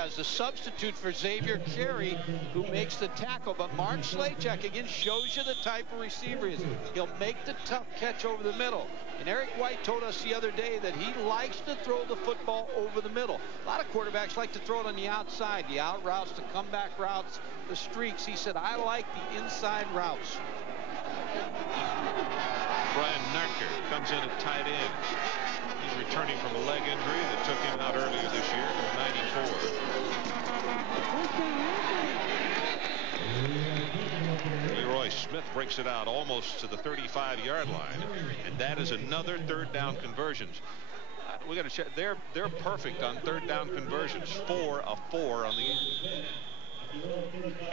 as the substitute for Xavier Carey, who makes the tackle. But Mark Slachek, again, shows you the type of receiver he is. He'll make the tough catch over the middle. And Eric White told us the other day that he likes to throw the football over the middle. A lot of quarterbacks like to throw it on the outside, the out routes, the comeback routes, the streaks. He said, I like the inside routes. Brian Narker comes in at tight end. He's returning from a leg injury that took him out earlier this year, number 94. Leroy Smith breaks it out almost to the 35-yard line, and that is another third down conversions. We got to check. They're perfect on third down conversions. 4 of 4 on the.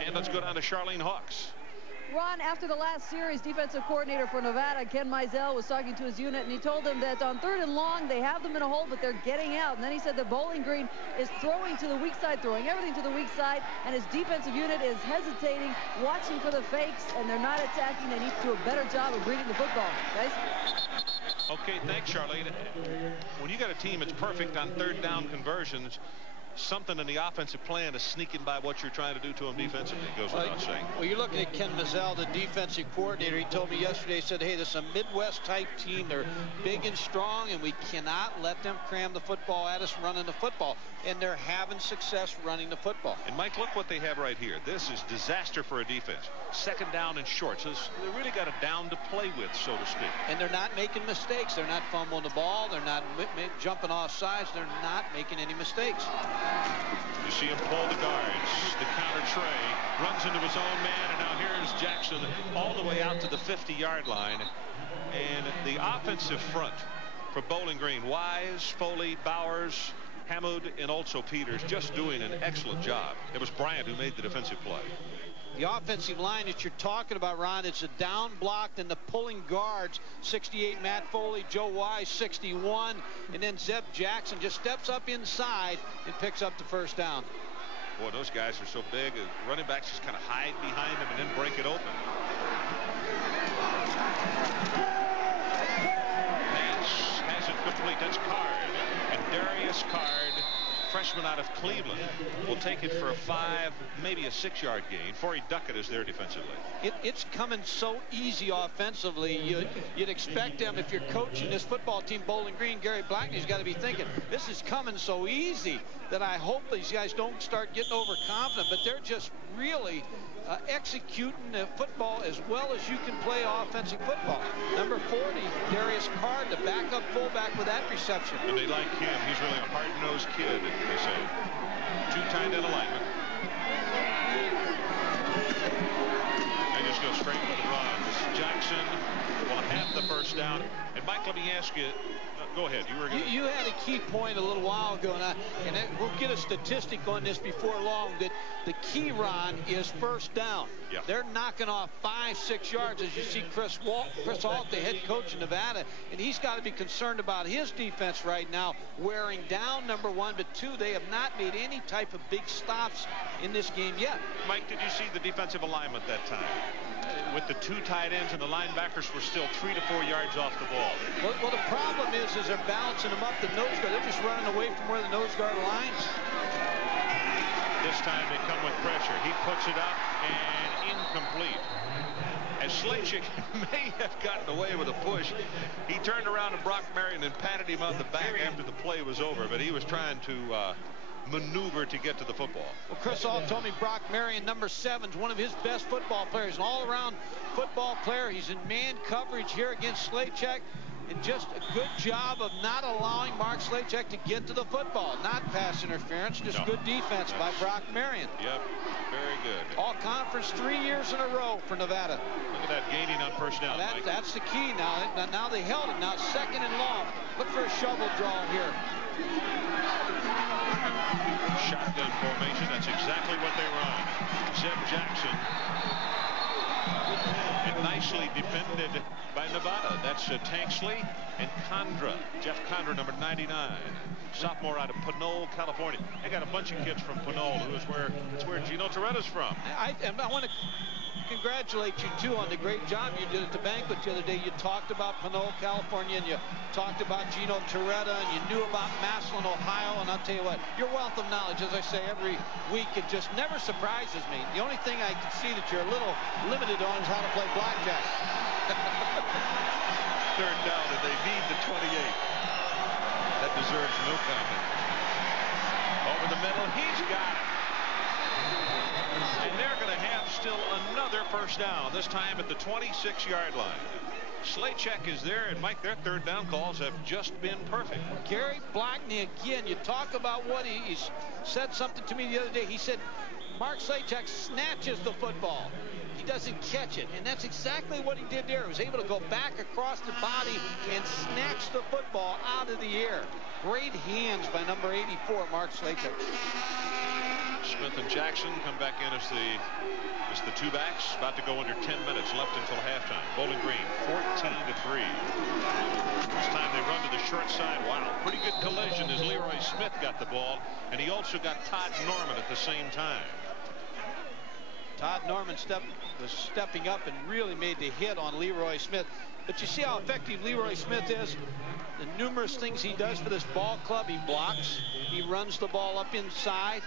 And let's go down to Charlene Hawks. Ron, after the last series, defensive coordinator for Nevada, Ken Mizell, was talking to his unit, and he told them that on 3rd and long, they have them in a hole, but they're getting out. And then he said that Bowling Green is throwing to the weak side, throwing everything to the weak side, and his defensive unit is hesitating, watching for the fakes, and they're not attacking. They need to do a better job of reading the football. Guys? Okay, thanks, Charlene. When you got a team that's perfect on third down conversions, something in the offensive plan is sneaking by what you're trying to do to them defensively, goes without saying. Well, you're looking at Ken Mizell, the defensive coordinator. He told me yesterday, he said, hey, this is a Midwest-type team. They're big and strong, and we cannot let them cram the football at us running the football. And they're having success running the football. And, Mike, look what they have right here. This is disaster for a defense. 2nd down and short. So they really got a down to play with, so to speak. And they're not making mistakes. They're not fumbling the ball. They're not jumping off sides. They're not making any mistakes. You see him pull the guards, the counter tray, runs into his own man, and now here's Jackson all the way out to the 50-yard line. And the offensive front for Bowling Green, Wise, Foley, Bowers, Hamoud, and also Peters, just doing an excellent job. It was Bryant who made the defensive play. The offensive line that you're talking about, Ron, it's a down block, and the pulling guards, 68 Matt Foley, Joe Wise, 61, and then Zeb Jackson just steps up inside and picks up the first down. Boy, those guys are so big. Running backs just kind of hide behind them and then break it open. Nance has it complete. That's Card. And Darius Card, freshman out of Cleveland, will take it for a 5, maybe a 6-yard gain. Forey Duckett is there defensively. It's coming so easy offensively. You'd expect them, if you're coaching this football team, Bowling Green, Gary Blackney's got to be thinking, this is coming so easy that I hope these guys don't start getting overconfident. But they're just really executing the football as well as you can play offensive football. Number 40, Darius Card, the backup fullback with that reception. And they like him. He's really a hard-nosed kid, they say. 2 tight end alignment. They just go straight for the runs. Jackson will have the first down. And Mike, let me ask you, go ahead. You had a key point a little while ago, and we'll get a statistic on this before long, that the key, Ron, is first down. Yeah. They're knocking off 5-6 yards, as you see Chris Ault, the head coach in Nevada, and he's got to be concerned about his defense right now, wearing down, number 1, but 2, they have not made any type of big stops in this game yet. Mike, did you see the defensive alignment that time? With the 2 tight ends, and the linebackers were still 3 to 4 yards off the ball. Well, the problem is they're balancing them up the nose guard. They're just running away from where the nose guard lines. This time they come with pressure. He puts it up and incomplete. As Slachek may have gotten away with a push, he turned around to Brock Marion and patted him on the back after the play was over, but he was trying to maneuver to get to the football. Well, Chris Ault told me Brock Marion, number 7, is one of his best football players, an all-around football player. He's in man coverage here against Slachek, and just a good job of not allowing Mark Slachek to get to the football. Not pass interference, just good defense by Brock Marion. Yep, very good. All conference 3 years in a row for Nevada. Look at that gaining on first down. That's the key now. Now they held it. Now 2nd and long. Look for a shovel draw here. Shotgun formation. That's exactly what they run. Zeb Jackson. And nicely defended by Nevada. That's Tanksley and Condra. Jeff Condra, number 99. Sophomore out of Pinole, California. I got a bunch of kids from Pinole, it's where Gino Toretta's from. I want to congratulate you, too, on the great job you did at the banquet the other day. You talked about Pinole, California, and you talked about Gino Toretta, and you knew about Massillon, Ohio, and I'll tell you what, your wealth of knowledge, as I say every week, it just never surprises me. The only thing I can see that you're a little limited on is how to play blackjack. Third down, and they need the 28. That deserves no comment. Over the middle, he's got it. And they're going to have still another first down, this time at the 26-yard line. Slaychek is there, and Mike, their third down calls have just been perfect. Gary Blackney, again, you talk about what he said something to me the other day. He said Mark Slaychek snatches the football. He doesn't catch it, and that's exactly what he did there. He was able to go back across the body and snatch the football out of the air. Great hands by number 84, Mark Slaychek. Smith and Jackson come back in as the two backs. About to go under 10 minutes left until halftime. Bowling Green 14-3. This time they run to the short side. Wow, pretty good collision as Leroy Smith got the ball, and he also got Todd Norman at the same time. Todd Norman was stepping up and really made the hit on Leroy Smith. But you see how effective Leroy Smith is? The numerous things he does for this ball club. He blocks, he runs the ball up inside,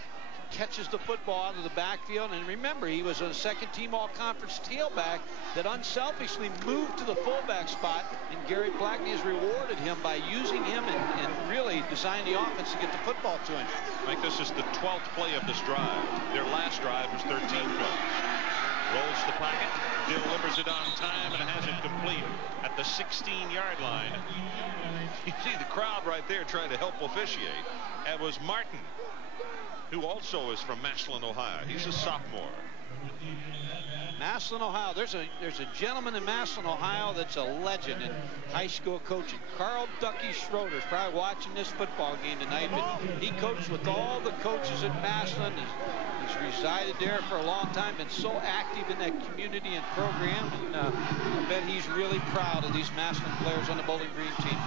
catches the football out of the backfield. And remember, he was a second-team all-conference tailback that unselfishly moved to the fullback spot, and Gary Blackney has rewarded him by using him and really designed the offense to get the football to him. Mike, this is the 12th play of this drive. Their last drive was 13 plays. Rolls the pocket, delivers it on time, and has it complete at the 16-yard line. You see the crowd right there trying to help officiate. That was Martin, who also is from Massillon, Ohio. He's a sophomore. Massillon, Ohio. There's a gentleman in Massillon, Ohio that's a legend in high school coaching. Carl Ducky Schroeder is probably watching this football game tonight, but he coached with all the coaches at Massillon. He's resided there for a long time, been so active in that community and program, and I bet he's really proud of these Massillon players on the Bowling Green team.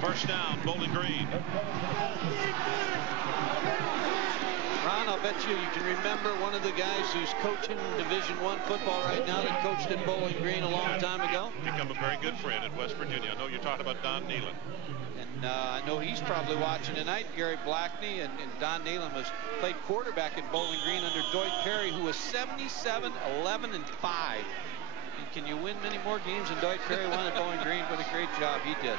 First down, Bowling Green. Ron, I'll bet you can remember one of the guys who's coaching Division I football right now that coached at Bowling Green a long time ago. Become a very good friend at West Virginia. I know you're talking about Don Nealon. And I know he's probably watching tonight. Gary Blackney and Don Nealon played quarterback at Bowling Green under Doyd Perry, who was 77, 11, and 5. And can you win many more games than Doyd Perry won at Bowling Green? What a great job he did.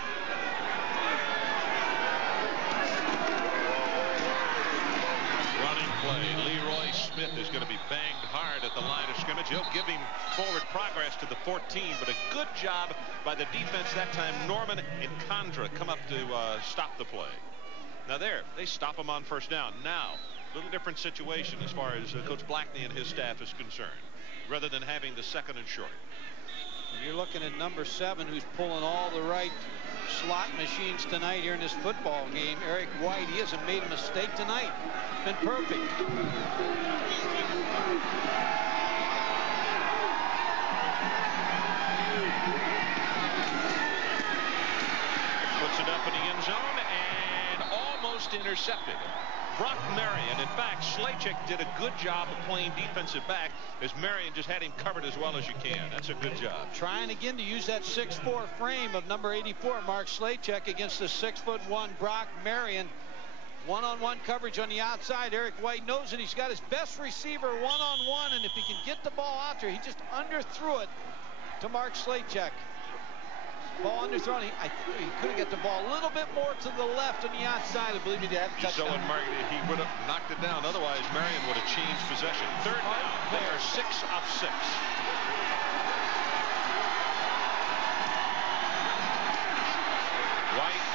Leroy Smith is going to be banged hard at the line of scrimmage. He'll give him forward progress to the 14, but a good job by the defense that time. Norman and Condra come up to stop the play. Now they stop him on first down. Now, a little different situation as far as Coach Blackney and his staff is concerned, rather than having the second and short. You're looking at number 7, who's pulling all the right slot machines tonight here in this football game. Eric White, he hasn't made a mistake tonight. Been perfect. Puts it up in the end zone and almost intercepted. Brock Marion. In fact, Slaychek did a good job of playing defensive back as Marion just had him covered as well as you can. That's a good job. Trying again to use that 6'4" frame of number 84, Mark Slaychek, against the 6'1" Brock Marion. One-on-one coverage on the outside. Eric White knows it. He's got his best receiver one-on-one, and if he can get the ball out there, he just underthrew it to Mark Slaychek. Ball underthrown. He could have got the ball a little bit more to the left on the outside. I believe he'd have touchdown. So he would have knocked it down. Otherwise, Marion would have changed possession. Third down. They are 6 of 6. White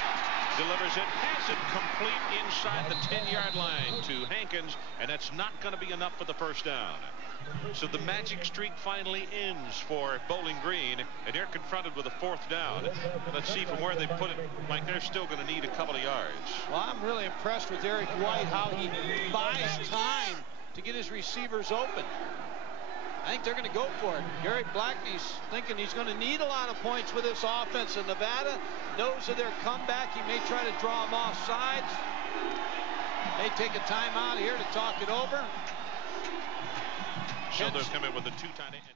delivers it, has it complete inside the 10-yard line to Hankins, and that's not going to be enough for the first down. So the magic streak finally ends for Bowling Green, and they're confronted with a 4th down. Let's see from where they put it. Mike, they're still going to need a couple of yards. Well, I'm really impressed with Eric White, how he buys time to get his receivers open. I think they're going to go for it. Gary Blackney's thinking he's going to need a lot of points with this offense, and Nevada knows of their comeback. He may try to draw them off sides. May take a timeout here to talk it over. So they'll come in with a 2 tight end.